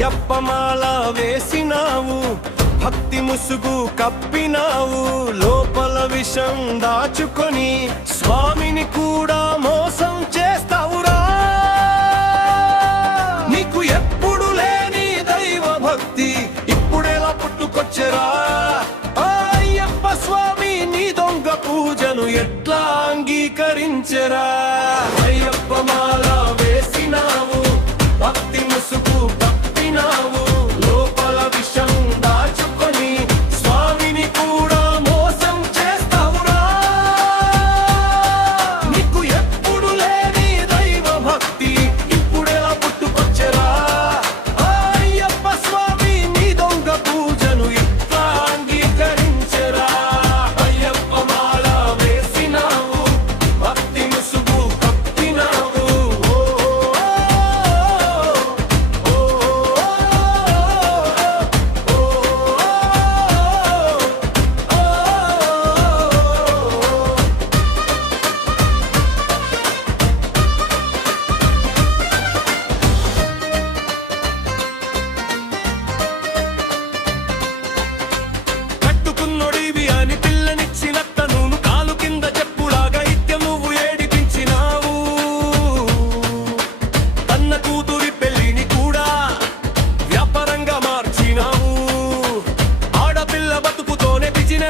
ఎప్పమాల వేసినావు భక్తి ముసుగు కప్పినావు లోపల విషం దాచుకొని స్వామిని కూడా మోసం చేస్తావురా. నీకు ఎప్పుడు లేని దైవ భక్తి ఇప్పుడేలా పుట్టుకొచ్చరా అయ్యప్ప స్వామి నీ దొంగ పూజను ఎట్లా అంగీకరించరా? అయ్యప్ప మాల వేసినావు భక్తి ముసుగు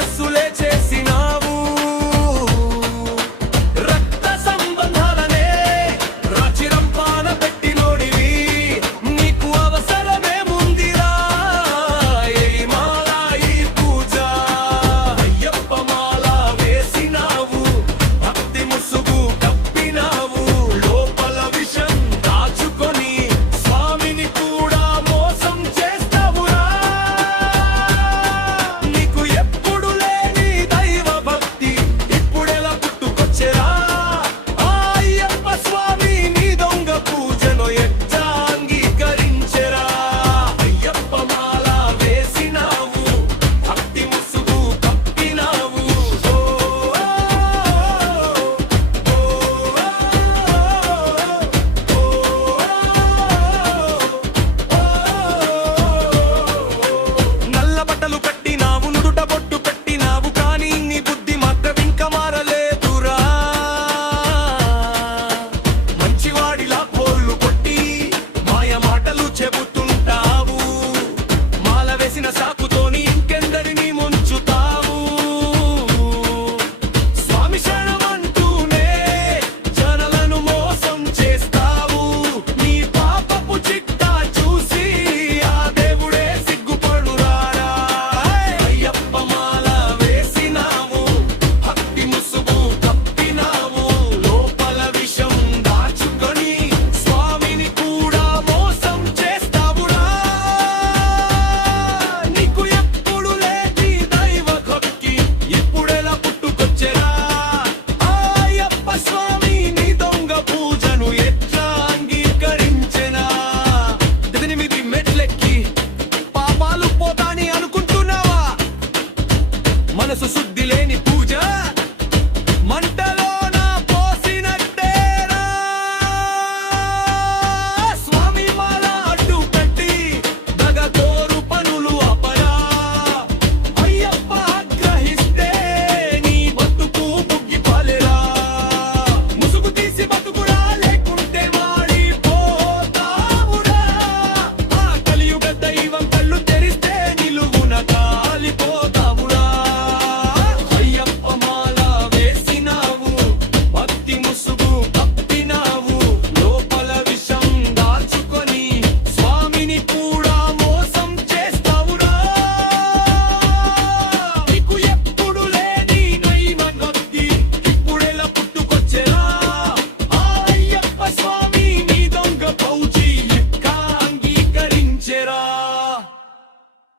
azules.